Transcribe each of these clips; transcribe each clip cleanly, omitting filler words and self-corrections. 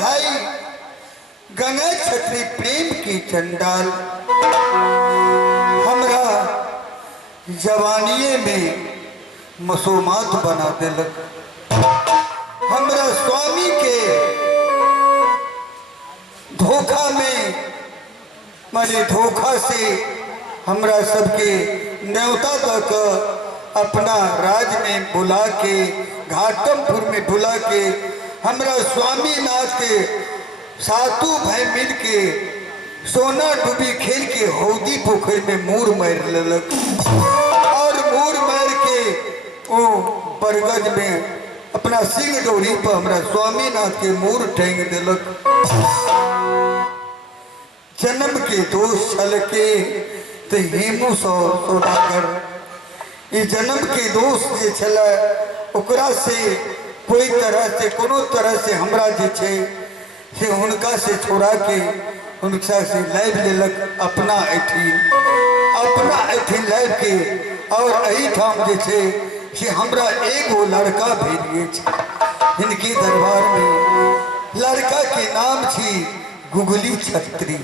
भाई गंगा छत्री प्रेम की चंडाल हमरा जवानिये में मसूमात बना दिलक। हमरा स्वामी के धोखा में माने धोखा से हमरा सबके न्योता तक अपना राज में बुला के घाटमपुर में बुला के हमरा स्वामी नाथ के सातों भाई मिल के सोना डूबी खेल के हौदी पोखर में मूर मार लेलक और मूर मार के वो बरगद में अपना सिंह डोरी पर हमरा स्वामी नाथ के मूर ठेंग दिलक। जन्म के दोष छल के तो हेमू सौदागर ये जन्म के दोष जे छला ओकरा से कोई तरह से कोनो तरह से हमरा जे छे से हुनका से छोड़ा के उनका से लाइव लेलक अपना ऐठीन लाइव के और अही ठाम जे छे से हमरा एगो लड़का भेजिए छे इनके दरबार में। लड़का के नाम थी गुगली छत्री।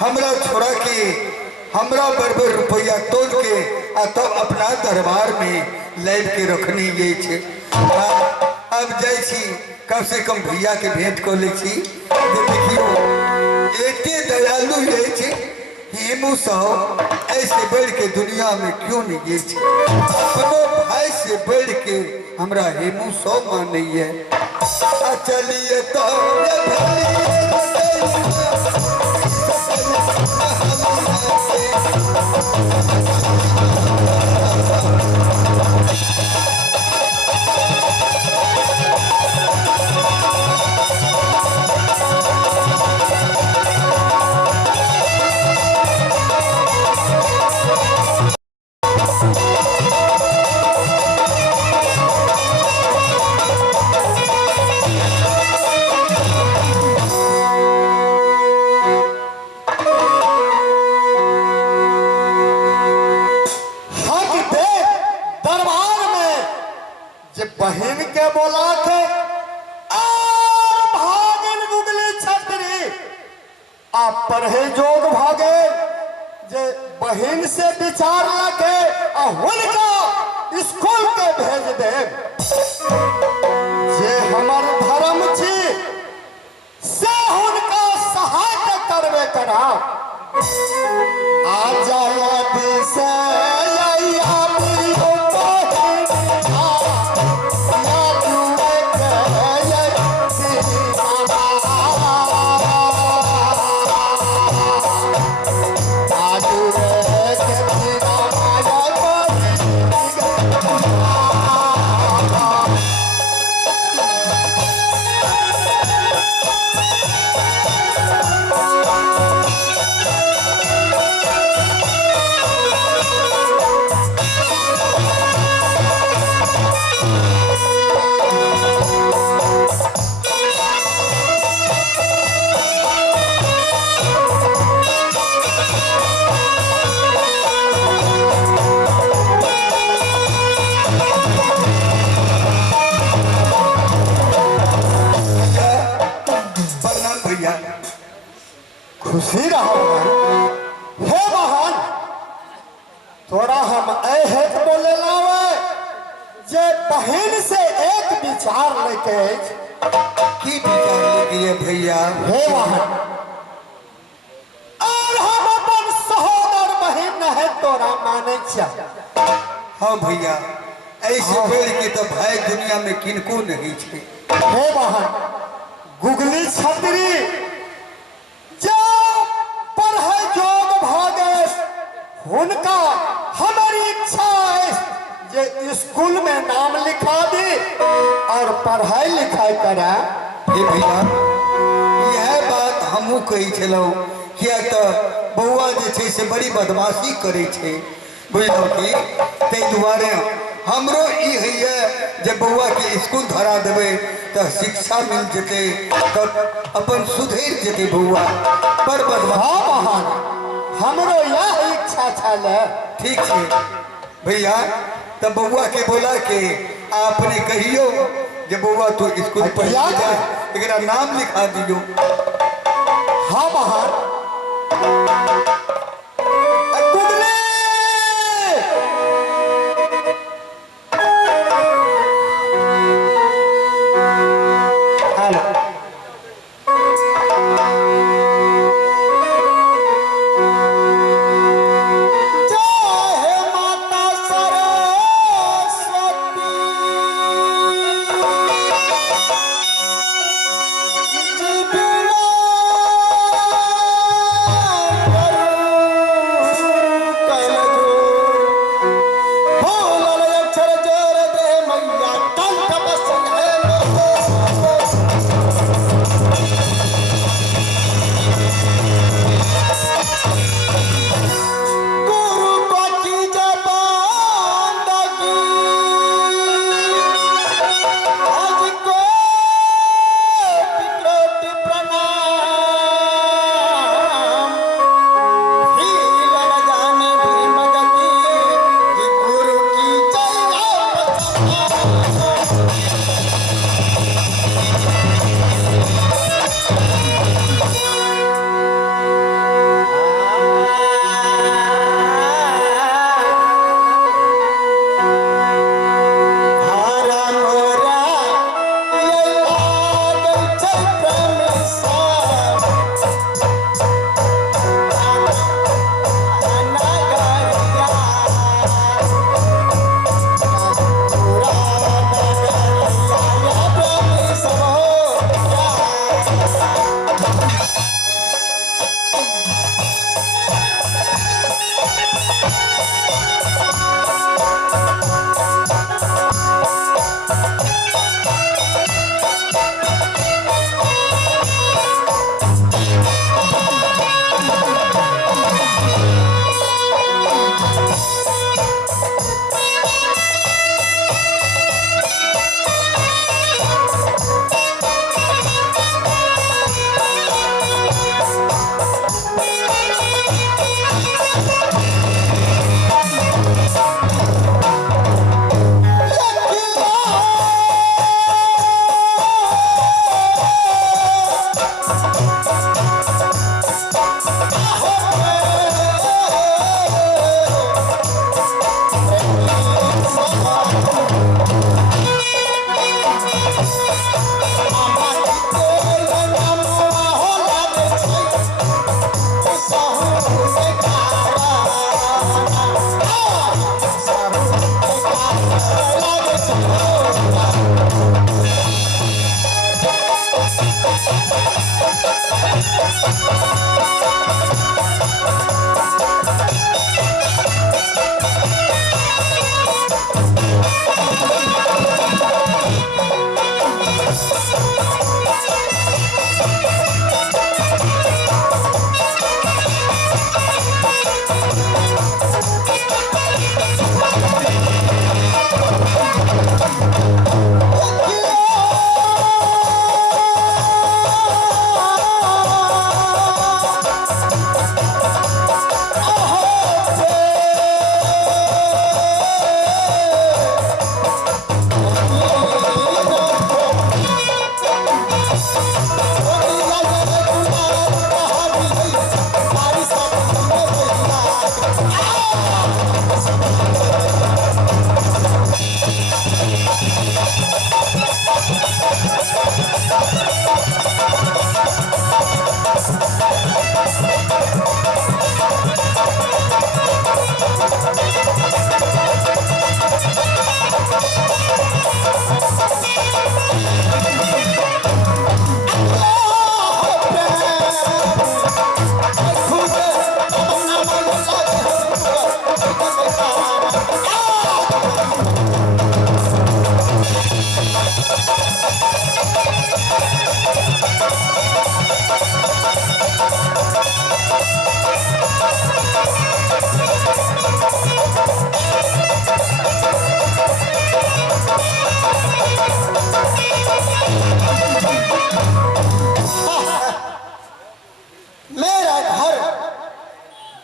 हमरा छोड़ा के हमरा बरबर रुपया तोड़ के आ तो अपना दरबार में लाइव के रखनी ये छे। अब जाय छी कम से कम भैया के भेंट को ले छी। देखियो एते दयालु ये छे हेमू साहब ऐसे बढ़ के दुनिया में क्यों नहीं ये छे। अपनो भाई से बढ़ के हमरा हेमू साहब माने है। चलिए तो बहन के बोला थे और भागिन गुगली छतरी आप परहेजोग भागे जे बहन से विचार लगे हुनका स्कूल के भेज दे जे हमर धर्म छी से हुनका सहायता करबे करा आ जाया दिसे या खुशी रहो हे बहन तोरा हम ऐ बोले लावे जे बहन से एक विचार लेके की विचार लेके भैया हे बहन और हम अपन सहोदर बहन है तोरा माने छ हाँ भैया ऐसे बेड़ के तो भाई दुनिया में किनको नहीं छे हे बहन गुगली छतरी जो पढ़े जोग भागे उनका हमारी इच्छा है जे स्कूल में नाम लिखा दी और पढ़ाई लिखाई करा हे भैया यह बात हमू कही छलौ किया तो बउआ जे छे से बड़ी बदमाशी करे छे बुझलो कि ते दुआरे हमरो ई है जब बउआ के स्कूल धरा देवे तो शिक्षा मिल जते तो अपन सुधर जते बउआ पर हाँ बहन हमरो यह इच्छा छले ठीक है भैया तब बउआ के बोला के आपने कहियो जब बउआ तू स्कूल पढ़ जा एकरा नाम लिखा दियो हाँ बहन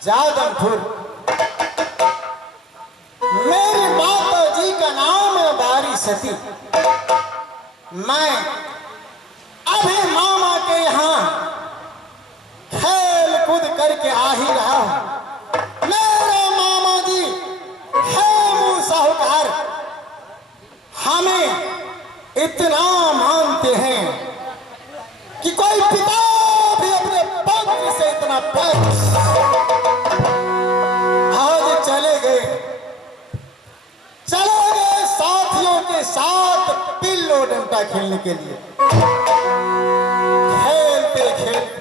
जादमपुर। मेरी माता जी का नाम है बारी सती। मैं अभी मामा के यहाँ खेल कूद करके आ ही रहा हूं। मेरे मामा जी है मुंह साहूकार, हमें इतना मानते हैं कि कोई पिता भी अपने पुत्र से इतना प्यार। आज चले गए साथियों के साथ पिल्लो डंडा खेलने के लिए। खेलते खेलते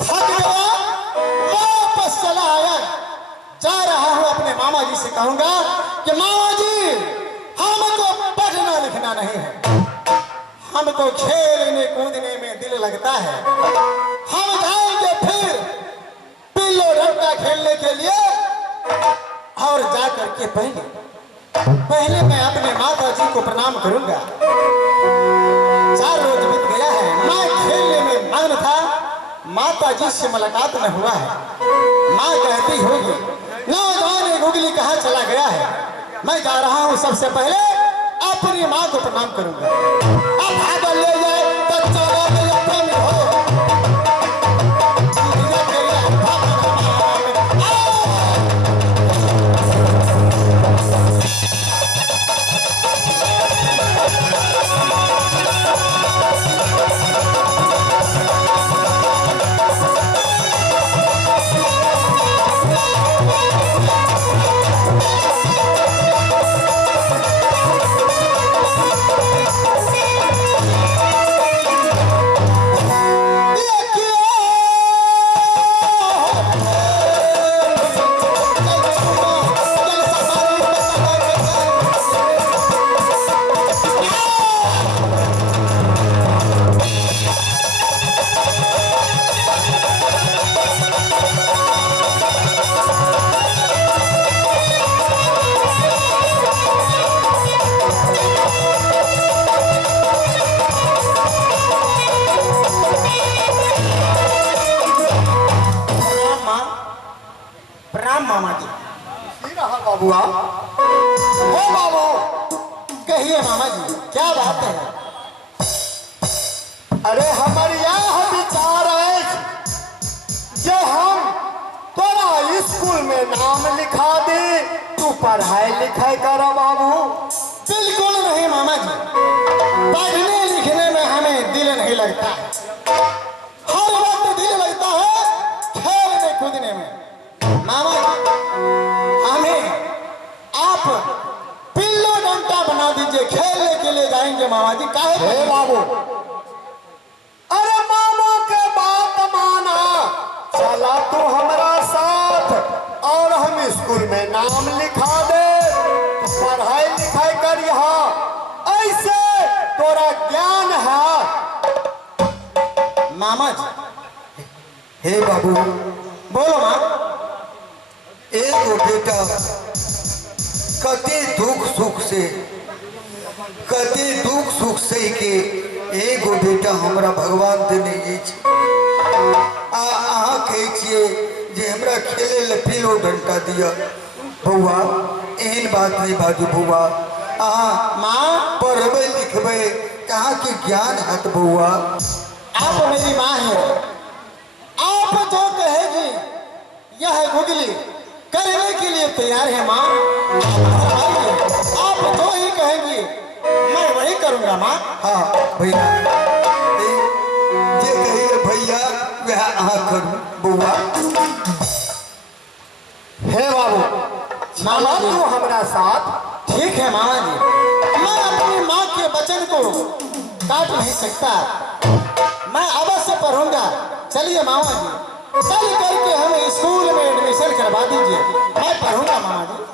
थक गया, वापस चला आया। जा रहा हूं अपने मामा जी से कहूंगा कि मामा जी हमको पढ़ना लिखना नहीं है, हमको खेलने कूदने में दिल लगता है। हम जाएंगे फिर पिल्लो डंडा खेलने के लिए। और जाकर के पहले मैं अपने माता जी को प्रणाम करूंगा। 4 रोज बीत गया है, मैं खेलने में मग्न था, माता जी से मुलाकात न हुआ है। माँ कहती होगी नौजवान गुगली कहाँ चला गया है। मैं जा रहा हूँ, सबसे पहले अपनी माँ को प्रणाम करूंगा। अब भागल ले जाए तो चलो में हो। मामा जी रहा बाबुआ। हो बाबू, कहिए मामा जी क्या बात है। अरे हमारे यह विचार है जो हम तोरा स्कूल में नाम लिखा दे, तू पढ़ाई लिखाई करा बाबू। बिल्कुल नहीं मामा जी, पढ़ने लिखने में हमें दिल नहीं लगता। हर वक्त दिल लगता है खेलने कूदने में। मामा हमें आप पिल्लो डंडा बना दीजिए, खेलने के लिए जाएंगे मामा जी। काहे बाबू, अरे मामो के बात माना, चला तू हमारा साथ और हम स्कूल में नाम लिखा दे, तू पढ़ाई लिखाई कर। यहाँ ऐसे तोरा ज्ञान है मामा जी। हे बाबू, बोलो माँ। एगो बेटा कते दुख सुख से के एगो बेटा हमरा भगवान देने अहाँ कहे छिए जे हमरा खेले ले पिलो डंटा दिया। बउआ एहन बात नहीं बाजू बउआ, अहाँ माँ पढ़बे लिखबे कहाँ के ज्ञान हत बउआ। आप मेरी माँ है, आप जो कहेगी यह गुगली करने के लिए तैयार है माँ। आप जो ही कहेंगी मैं वही करूंगा माँ। हाँ भैया, जे कहिए भैया वह अहाँ करू बउआ। हे बाबू, मामा चला जी। तू हमारा साथ। ठीक है मामा जी, मैं अपनी माँ के वचन को काट नहीं सकता, मैं अवश्य पढ़ूंगा। चलिए मामा जी, चल करके हमें स्कूल में एडमिशन करवा दीजिए, मैं पढ़ूंगा मामा जी।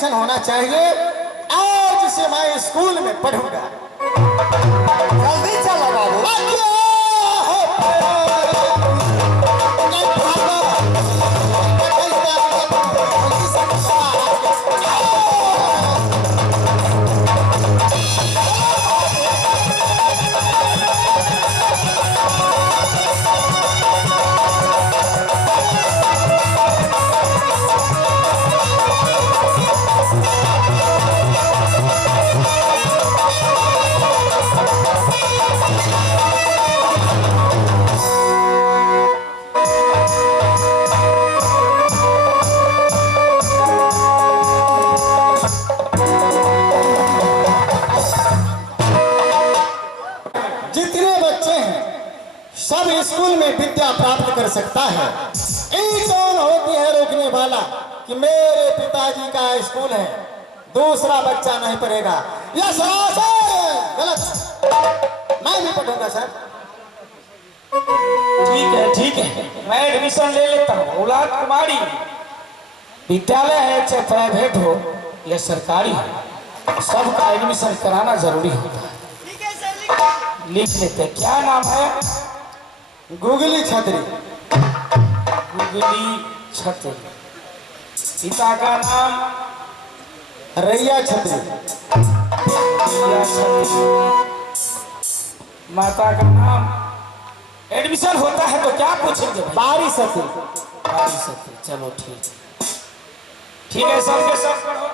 एडमिशन होना चाहिए। आज से मैं स्कूल में पढ़ूंगा। जल्दी चलो बाबू। सब स्कूल में विद्या प्राप्त कर सकता है। एक कौन होती है रोकने वाला कि मेरे पिताजी का स्कूल है, दूसरा बच्चा नहीं पढ़ेगा? यह सरासर गलत। मैं भी पढ़ूंगा सर। ठीक है, मैं एडमिशन ले लेता हूँ। औलाद कुमारी विद्यालय है, चाहे प्राइवेट हो या सरकारी हो, सबका एडमिशन कराना जरूरी होता है। लिख लेते हैं। क्या नाम है? गुगली छतरी। गुगली छतरी। पिता का नाम? रैया छतरी। रैया छतरी। माता का नाम? एडमिशन होता है तो क्या पूछेंगे? बारी सती। बारी सती। चलो ठीक है, सबके सब पढ़ो।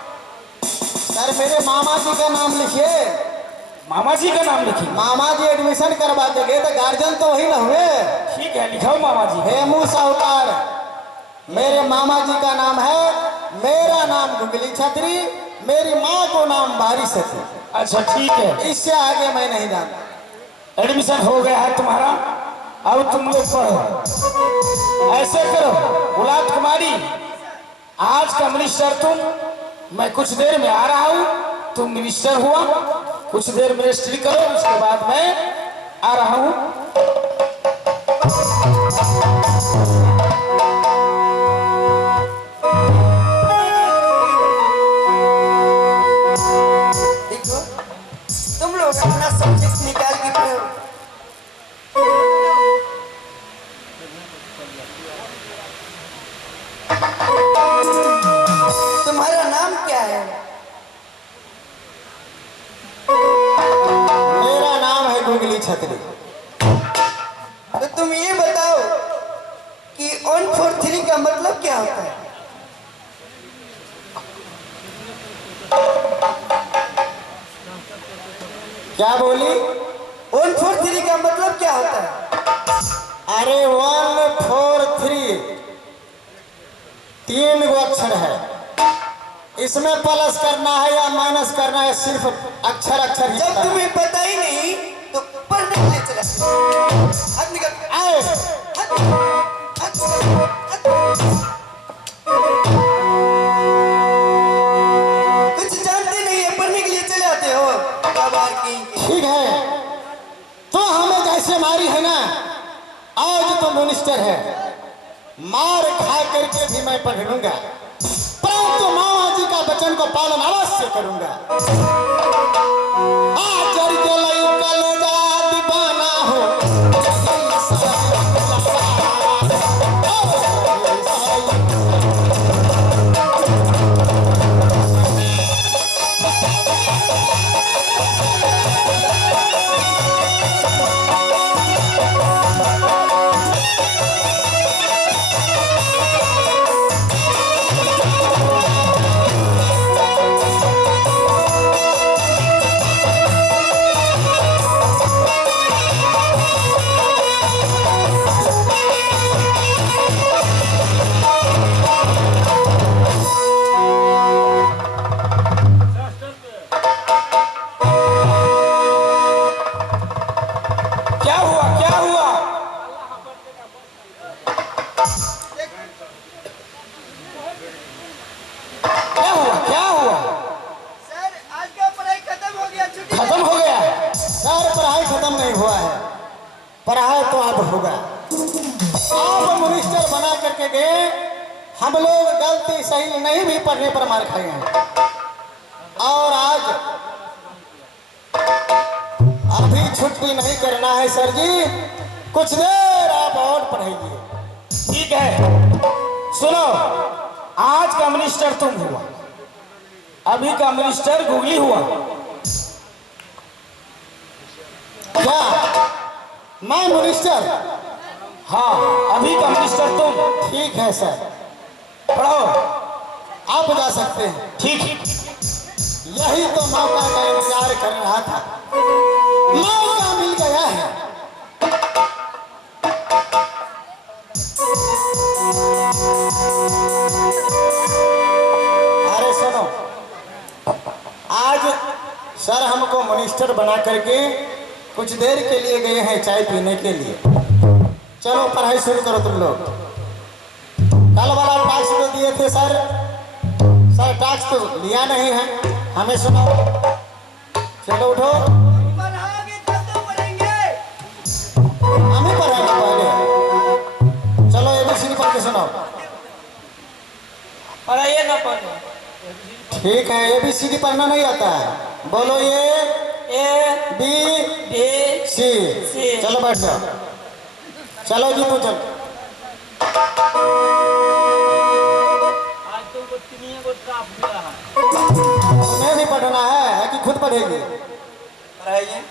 सर मेरे मामा जी का नाम लिखिए। मामा जी का नाम लिखिए। मामा जी एडमिशन करवा देंगे तो गार्जियन तो वही ना हुए। ठीक है, लिखाओ मामा जी। हेमू साहूकार मेरे मामा जी का नाम है। मेरा नाम गुगली छतरी, मेरी माँ को नाम बारी सती। अच्छा ठीक है, इससे आगे मैं नहीं जानता। एडमिशन हो गया है तुम्हारा, अब तुम लोग पढ़ो। ऐसे करो औलाद कुमारी, आज का मिनिस्टर तुम, मैं कुछ देर में आ रहा हूँ। तुम मिनिस्टर हुआ, कुछ देर में स्टडी करो, उसके बाद मैं आ रहा हूँ। देखो तुम लोग अपना सब्जेक्ट निकाल के पढ़ो। तुम्हारा नाम क्या है? मेरा नाम है गुगली छतरी। तो तुम ये बताओ कि 143 का मतलब क्या होता है? क्या बोली? 143 का मतलब क्या होता है? अरे 143 3 गो अक्षर है। इसमें प्लस करना है या माइनस करना है, सिर्फ अक्षर अक्षर ही जब पता है। तुम्हें पता ही नहीं तो पढ़ने के लिए चला। हाथ निकाल। आए, हाथ निकाल। कुछ जानते नहीं है, पढ़ने के लिए चले आते हो। ठीक है, तो हमें जैसे मारी है ना, आज तो मिनिस्टर है, मार खा करके भी मैं पढ़ लूंगा, परंतु मामा जी का वचन को पालन अवश्य करूंगा। आचर के लई कलेजा दीवाना हो। पढ़ाई तो अब होगा। आप मिनिस्टर बना करके गए, हम लोग गलती सही नहीं भी पढ़ने पर मार खाए हैं। छुट्टी नहीं करना है सर जी, कुछ देर आप और पढ़ाइए। ठीक है, सुनो, आज का मिनिस्टर तुम हुआ, अभी का मिनिस्टर गुगली हुआ। क्या मैं मिनिस्टर? हाँ, अभी का मिनिस्टर तुम। ठीक है सर, पढ़ो। आप जा सकते हैं। ठीक। यही तो मौका का इंतजार कर रहा था, मौका मिल गया है। अरे सुनो, आज सर हमको मिनिस्टर बना करके कुछ देर के लिए गए हैं चाय पीने के लिए। चलो पढ़ाई शुरू करो तुम लोग। कल वाला टास्क तो दिए थे सर, टास्क तो लिया नहीं है, हमें सुनाओ। चलो उठो, हम ही पढ़ाएंगे पहले। चलो एबीसीडी पढ़ के सुनाओ। पढ़ाइए ना पढ़ो। ठीक है, एबीसीडी पढ़ना नहीं आता है, बोलो ए बी सी। चलो बैठ जाओ। चलो जी तू चल। तुम्हें भी पढ़ना है कि खुद पढ़ेगी? पढ़ाइए।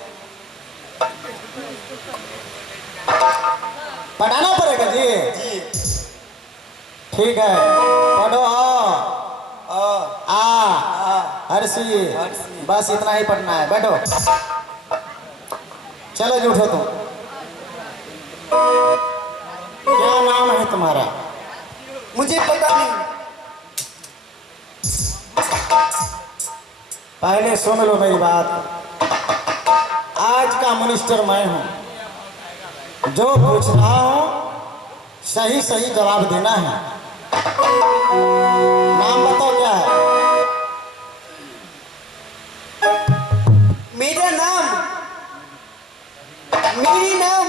पढ़ाना पड़ेगा जी। जी। ठीक है, पढ़ो। हर्षी, बस इतना ही पढ़ना है, बैठो। चलो जी उठो तुम। क्या नाम है तुम्हारा? मुझे पता नहीं। पहले सुन लो मेरी बात। आज का मिनिस्टर मैं हूं, जो पूछ रहा हूं सही सही जवाब देना है। नाम बताओ क्या है? मेरा नाम, मेरी नाम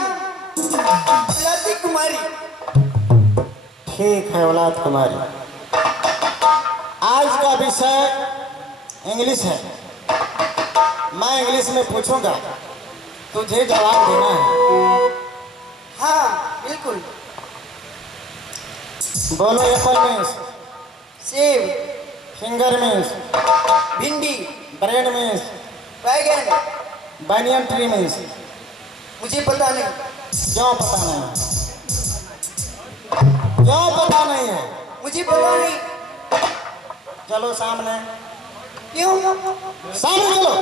औलाद कुमारी। ठीक है, औलाद कुमारी। आज का विषय इंग्लिश है। मैं इंग्लिश में पूछूंगा, तुझे जवाब देना है। हाँ बिल्कुल। बोलो एप्पल मीन्स, सेब, फिंगर मीन्स, भिंडी, ब्रेड मीन्स, बैगन। Banyan tree means. मुझे पता नहीं। क्यों पता नहीं? क्यों पता नहीं है? मुझे पता नहीं। चलो सामने, क्यों? सामने चलो।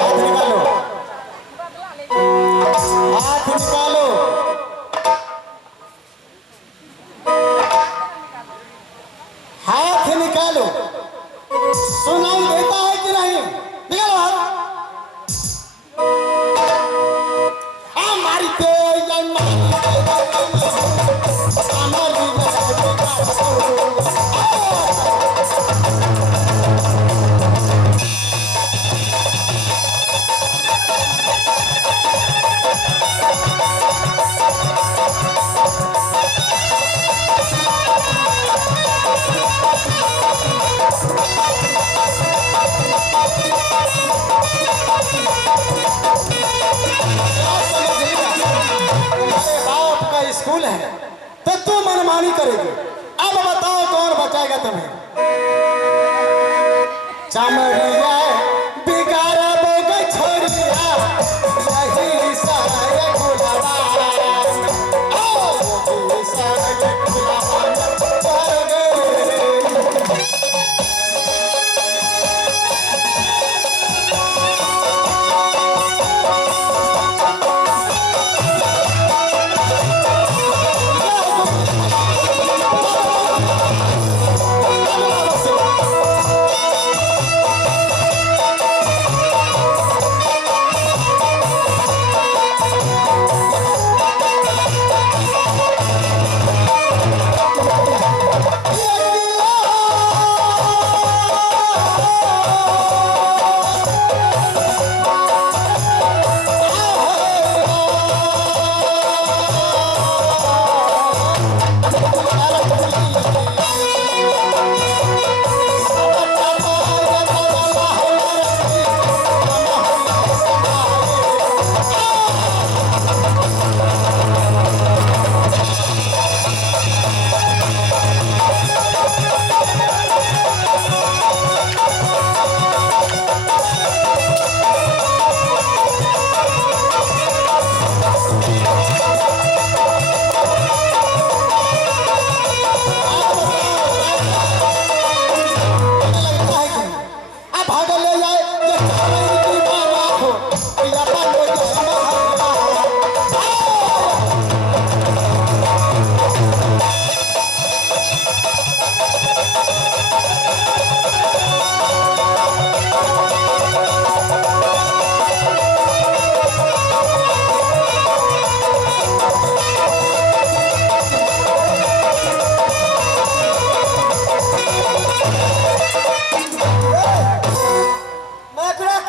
हाथ निकालो, हाथ निकालो। हाथ निकालो। सुनाई देता है कि नहीं? निकालो हाथ। हमारी स्कूल है तो तू मनमानी करेगी। अब बताओ कौन बचाएगा तुम्हें? चमड़ी